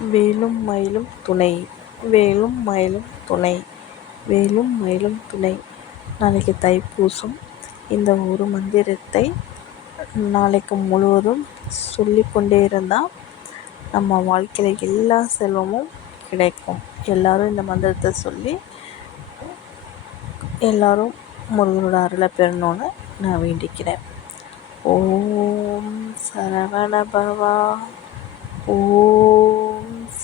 வேலும் மயிலும் துணை. வேலும் மயிலும் துணை. வேலும் மயிலும் துணை. நாளைக்கு தைப்பூசம். இந்த ஒரு மந்திரத்தை நாளைக்கு முழுவதும் சொல்லிக்கொண்டே இருந்தால் நம்ம வாழ்க்கையில் எல்லா செல்வமும் கிடைக்கும். எல்லோரும் இந்த மந்திரத்தை சொல்லி எல்லோரும் முருகனோட அருளை பெறணும்னு நான் வேண்டிக்கிறேன். ஓம் சரவணபவா ஓம்